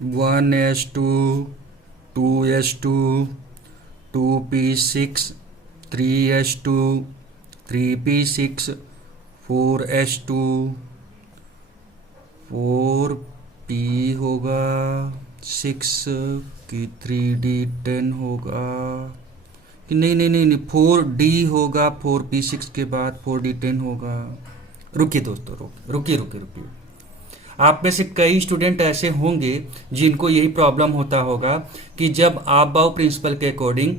1s2, 2s2, 2p6, 3s2, 3p6, 4s2, 4p होगा 6 कि 3d10 होगा कि नहीं नहीं नहीं नहीं 4d होगा, 4p6 के बाद 4d10 होगा। रुकिए दोस्तों, रुकिए रुकिए रुकिए। आप में से कई स्टूडेंट ऐसे होंगे जिनको यही प्रॉब्लम होता होगा कि जब आप बाउ प्रिंसिपल के अकॉर्डिंग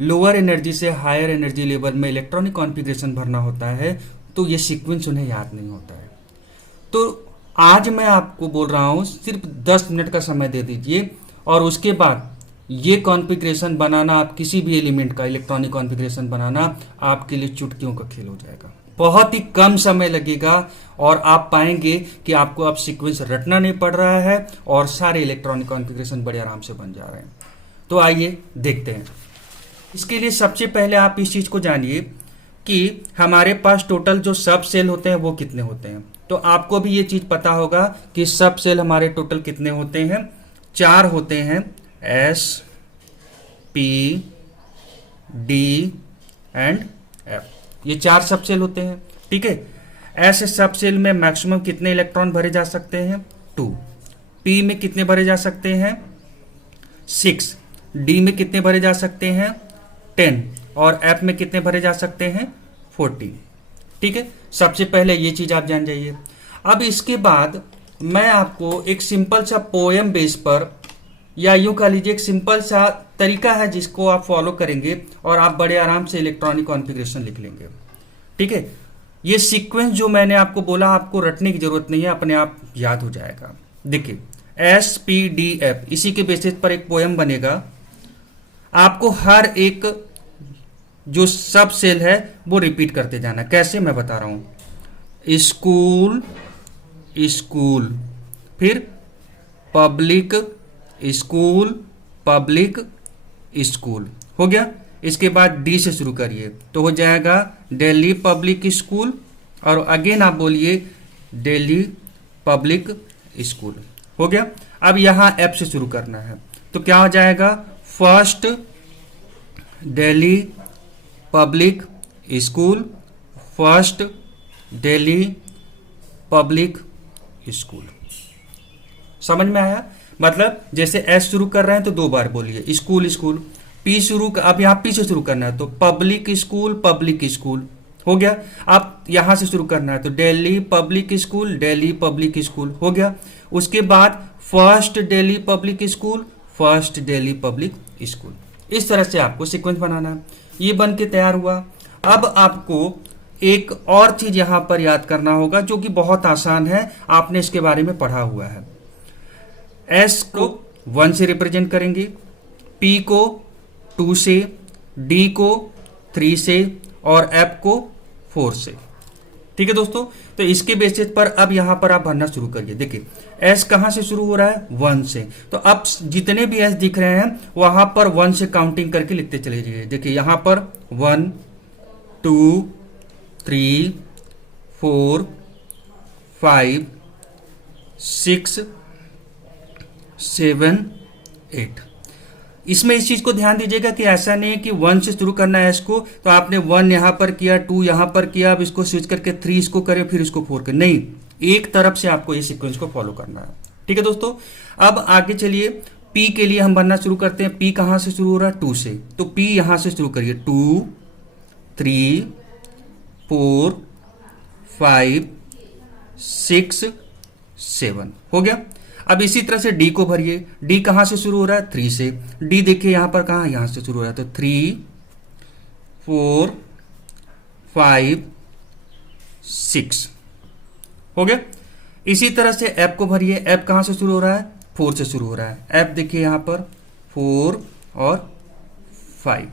लोअर एनर्जी से हायर एनर्जी लेवल में इलेक्ट्रॉनिक कॉन्फ़िगरेशन भरना होता है तो ये सीक्वेंस उन्हें याद नहीं होता है। तो आज मैं आपको बोल रहा हूँ सिर्फ 10 मिनट का समय दे दीजिए और उसके बाद ये कॉन्फ़िगरेशन बनाना, आप किसी भी एलिमेंट का इलेक्ट्रॉनिक कॉन्फ़िगरेशन बनाना आपके लिए चुटकियों का खेल हो जाएगा। बहुत ही कम समय लगेगा और आप पाएंगे कि आपको अब सीक्वेंस रटना नहीं पड़ रहा है और सारे इलेक्ट्रॉनिक कॉन्फ़िगरेशन बड़े आराम से बन जा रहे हैं। तो आइए देखते हैं। इसके लिए सबसे पहले आप इस चीज़ को जानिए कि हमारे पास टोटल जो सब सेल होते हैं वो कितने होते हैं। तो आपको भी ये चीज़ पता होगा कि सब सेल हमारे टोटल कितने होते हैं। 4 होते हैं, S, P, D and F। ये 4 सब सेल होते हैं, ठीक है। ऐसे सब सेल में मैक्सिमम कितने इलेक्ट्रॉन भरे जा सकते हैं? 2। P में कितने भरे जा सकते हैं? 6। D में कितने भरे जा सकते हैं? 10। और F में कितने भरे जा सकते हैं? 14। ठीक है, सबसे पहले ये चीज आप जान जाइए। अब इसके बाद मैं आपको एक सिंपल सा पोएम बेस पर, या यूं कह लीजिए एक सिंपल सा तरीका है जिसको आप फॉलो करेंगे और आप बड़े आराम से इलेक्ट्रॉनिक कॉन्फ़िगरेशन लिख लेंगे। ठीक है, ये सीक्वेंस जो मैंने आपको बोला आपको रटने की जरूरत नहीं है, अपने आप याद हो जाएगा। देखिए SPDF, इसी के बेसिस पर एक पोएम बनेगा। आपको हर एक जो सब सेल है वो रिपीट करते जाना। कैसे, मैं बता रहा हूं। स्कूल, स्कूल, फिर पब्लिक स्कूल, पब्लिक स्कूल, हो गया। इसके बाद डी से शुरू करिए तो हो जाएगा दिल्ली पब्लिक स्कूल, और अगेन आप बोलिए दिल्ली पब्लिक स्कूल, हो गया। अब यहां एफ से शुरू करना है तो क्या हो जाएगा? First Delhi public school, first Delhi public school. समझ में आया? मतलब जैसे एस शुरू कर रहे हैं तो 2 बार बोलिए स्कूल स्कूल। पी शुरू, अब यहां पी से शुरू करना है तो पब्लिक स्कूल, पब्लिक स्कूल, हो गया। अब यहां से शुरू करना है तो Delhi public school, Delhi public school, हो गया। उसके बाद first Delhi public school, first Delhi public school. इस तरह से आपको सीक्वेंस बनाना है। ये बन के तैयार हुआ। अब आपको एक और चीज यहां पर याद करना होगा जो कि बहुत आसान है, आपने इसके बारे में पढ़ा हुआ है। एस को 1 से रिप्रेजेंट करेंगे, पी को 2 से, डी को 3 से और एफ को 4 से। ठीक है दोस्तों, तो इसके बेसिस पर अब यहां पर आप भरना शुरू करिए। देखिए एस कहां से शुरू हो रहा है? 1 से। तो अब जितने भी एस दिख रहे हैं वहां पर 1 से काउंटिंग करके लिखते चले जाइए। देखिए यहां पर 1, 2, 3, 4, 5, 6, 7, 8। इसमें इस चीज को ध्यान दीजिएगा कि ऐसा नहीं है कि 1 से शुरू करना है इसको, तो आपने 1 यहां पर किया, 2 यहां पर किया, अब इसको स्विच करके 3 इसको करें, फिर इसको 4 करें। नहीं, एक तरफ से आपको ये सीक्वेंस को फॉलो करना है। ठीक है दोस्तों, अब आगे चलिए। पी के लिए हम बनना शुरू करते हैं। पी कहां से शुरू हो रहा है? 2 से। तो पी यहां से शुरू करिए 2, 3, 4, 5, 6, 7, हो गया। अब इसी तरह से डी को भरिए। डी कहां से शुरू हो रहा है? 3 से। डी देखिए यहां पर कहां, यहां से शुरू हो रहा है तो 3, 4, 5, 6, हो गया। इसी तरह से एफ को भरिए। एफ कहां से शुरू हो रहा है? 4 से शुरू हो रहा है। एफ देखिए यहां पर 4 और 5,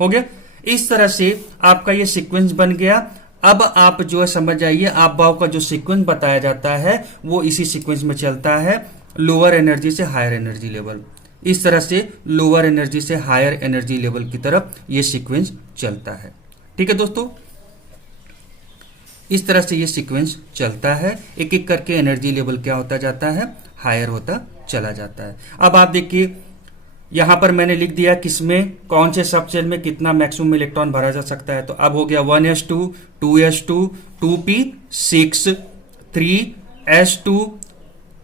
हो गया। इस तरह से आपका ये सीक्वेंस बन गया। अब आप जो है समझ जाइए, आप बाव का जो सीक्वेंस बताया जाता है वो इसी सीक्वेंस में चलता है, लोअर एनर्जी से हायर एनर्जी लेवल। इस तरह से लोअर एनर्जी से हायर एनर्जी लेवल की तरफ ये सीक्वेंस चलता है। ठीक है दोस्तों, इस तरह से ये सीक्वेंस चलता है। एक एक करके एनर्जी लेवल क्या होता जाता है? हायर होता चला जाता है। अब आप देखिए यहां पर मैंने लिख दिया किसमें कौन से सब शेल में कितना मैक्सिमम इलेक्ट्रॉन भरा जा सकता है। तो अब हो गया 1s2 2s2 2p6 3s2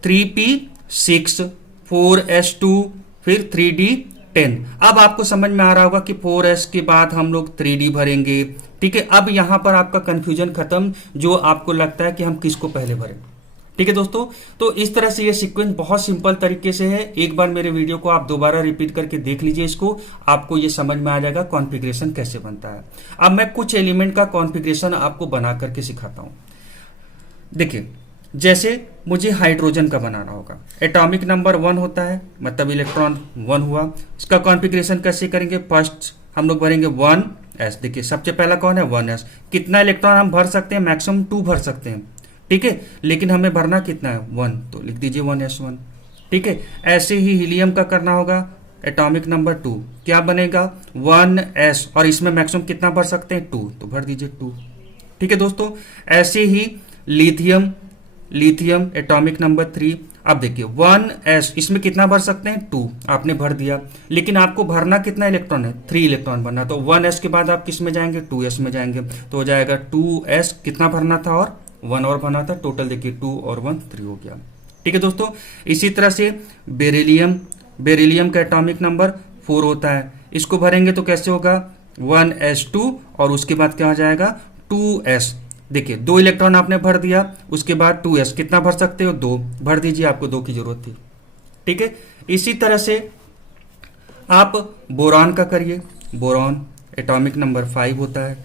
3p6 4s2 फिर 3d10। अब आपको समझ में आ रहा होगा कि 4s के बाद हम लोग 3d भरेंगे। ठीक है, अब यहां पर आपका कंफ्यूजन खत्म, जो आपको लगता है कि हम किसको पहले भरें। ठीक है दोस्तों, तो इस तरह से ये सीक्वेंस बहुत सिंपल तरीके से है। एक बार मेरे वीडियो को आप दोबारा रिपीट करके देख लीजिए, इसको आपको ये समझ में आ जाएगा कॉन्फ़िगरेशन कैसे बनता है। अब मैं कुछ एलिमेंट का कॉन्फ़िगरेशन आपको बना करके सिखाता हूं। देखिए जैसे मुझे हाइड्रोजन का बनाना होगा, एटॉमिक नंबर 1 होता है, मतलब इलेक्ट्रॉन 1 हुआ। इसका कॉन्फ़िगरेशन कैसे करेंगे, फर्स्ट हम लोग भरेंगे 1s। देखिए सबसे पहला कौन है 1s। कितना इलेक्ट्रॉन हम भर सकते हैं, मैक्सिमम 2 भर सकते हैं। ठीक है, लेकिन हमें भरना कितना है 1, तो लिख दीजिए 1s1। ठीक है, ऐसे ही हीलियम का करना होगा, एटॉमिक नंबर 2, क्या बनेगा 1s, और इसमें मैक्सिमम कितना भर सकते हैं 2, तो भर दीजिए 2। ठीक है दोस्तों, ऐसे ही लिथियम एटॉमिक नंबर 3। अब देखिए 1s, इसमें कितना भर सकते हैं 2, आपने भर दिया, लेकिन आपको भरना कितना इलेक्ट्रॉन है 3 इलेक्ट्रॉन भरना। तो 1s के बाद आप किस में जाएंगे 2s में जाएंगे, तो हो जाएगा 2s, कितना भरना था और 1 और भरना था, टोटल देखिए 2 और 1 3 हो गया। ठीक है दोस्तों, इसी तरह से बेरिलियम का एटॉमिक नंबर 4 होता है, इसको भरेंगे तो कैसे होगा 1s2 और उसके बाद क्या हो जाएगा 2s। देखिए 2 इलेक्ट्रॉन आपने भर दिया, उसके बाद 2s, कितना भर सकते हो 2, भर दीजिए, आपको 2 की जरूरत थी। ठीक है, इसी तरह से आप बोरॉन का करिए, बोरॉन एटॉमिक नंबर 5 होता है,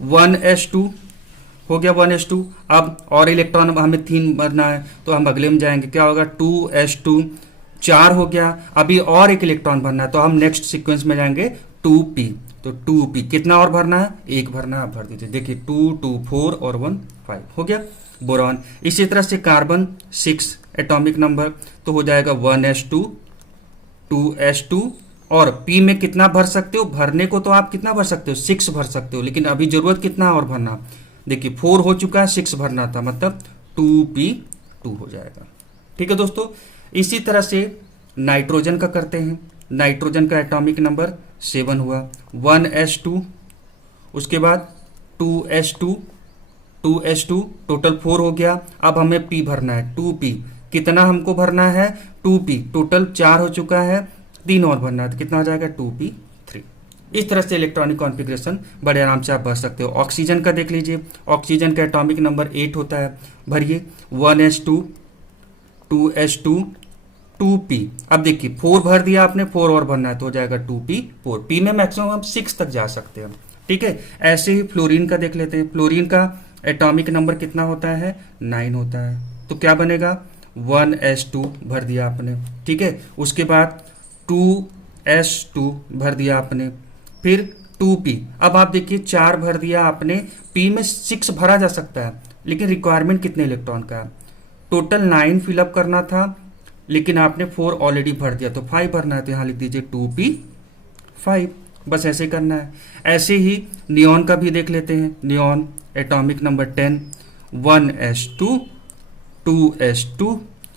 1s2 हो गया 1s2। अब और इलेक्ट्रॉन हमें 3 भरना है, तो हम अगले में जाएंगे, क्या होगा 2s2, 4 हो गया। अभी और एक इलेक्ट्रॉन भरना है, तो हम नेक्स्ट सीक्वेंस में जाएंगे 2p, तो 2p कितना और भरना है, 1 भरना है, आप भर दीजिए। देखिए 2 2 4 और 1 5 हो गया बोरॉन। इसी तरह से कार्बन 6 एटॉमिक नंबर, तो हो जाएगा 1s2 2s2, और p में कितना भर सकते हो, भरने को तो आप कितना भर सकते हो 6 भर सकते हो, लेकिन अभी जरूरत कितना और भरना, देखिए 4 हो चुका है, 6 भरना था, मतलब 2p2 हो जाएगा। ठीक है दोस्तों, इसी तरह से नाइट्रोजन का करते हैं। नाइट्रोजन का एटॉमिक नंबर 7 हुआ, 1s2, उसके बाद 2s2 टोटल 4 हो गया। अब हमें p भरना है 2p, कितना हमको भरना है 2p, टोटल 4 हो चुका है, 3 और भरना है, तो कितना हो जाएगा 2p3। इस तरह से इलेक्ट्रॉनिक कॉन्फ़िगरेशन बड़े आराम से आप भर सकते हो। ऑक्सीजन का देख लीजिए, ऑक्सीजन का एटॉमिक नंबर 8 होता है, भरिए 1s2 2s2 2p। अब देखिए 4 भर दिया आपने, 4 और भरना है, तो हो जाएगा 2p4। p में मैक्सिमम हम 6 तक जा सकते हैं। ठीक है, ऐसे ही फ्लोरीन का देख लेते हैं। फ्लोरीन का एटॉमिक नंबर कितना होता है 9 होता है, तो क्या बनेगा 1s2 भर दिया आपने। ठीक है, उसके बाद 2s2 भर दिया आपने, फिर 2p। अब आप देखिए 4 भर दिया आपने, p में 6 भरा जा सकता है, लेकिन रिक्वायरमेंट कितने इलेक्ट्रॉन का है, टोटल 9 फिलअप करना था, लेकिन आपने 4 ऑलरेडी भर दिया, तो 5 भरना है, तो यहाँ लिख दीजिए 2p5। बस ऐसे करना है। ऐसे ही नियॉन का भी देख लेते हैं। Neon atomic number 10, 1s2 2s2,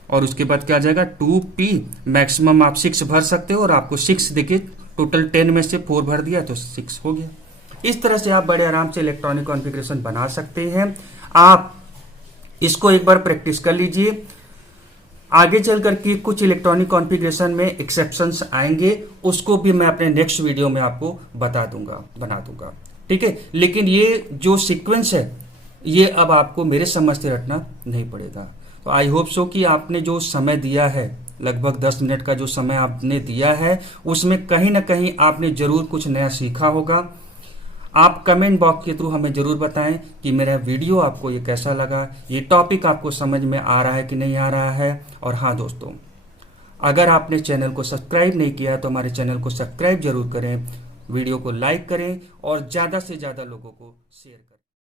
और उसके बाद क्या आ जाएगा 2p। मैक्सिमम आप 6 भर सकते हो, और आपको 6 देखिए टोटल 10 में से 4 भर दिया तो 6 हो गया। इस तरह से आप बड़े आराम से इलेक्ट्रॉनिक कॉन्फ़िगरेशन बना सकते हैं। आप इसको एक बार प्रैक्टिस कर लीजिए, आगे चल करके कुछ इलेक्ट्रॉनिक कॉन्फ़िगरेशन में एक्सेप्शंस आएंगे, उसको भी मैं अपने नेक्स्ट वीडियो में आपको बना दूंगा। ठीक है, लेकिन ये जो सीक्वेंस है ये अब आपको मेरे समझ से रटना नहीं पड़ेगा। तो आई होप सो कि आपने जो समय दिया है, लगभग 10 मिनट का जो समय आपने दिया है, उसमें कहीं ना कहीं आपने जरूर कुछ नया सीखा होगा। आप कमेंट बॉक्स के थ्रू हमें जरूर बताएं कि मेरा वीडियो आपको ये कैसा लगा, ये टॉपिक आपको समझ में आ रहा है कि नहीं आ रहा है। और हाँ दोस्तों, अगर आपने चैनल को सब्सक्राइब नहीं किया है तो हमारे चैनल को सब्सक्राइब जरूर करें, वीडियो को लाइक करें और ज़्यादा से ज़्यादा लोगों को शेयर करें।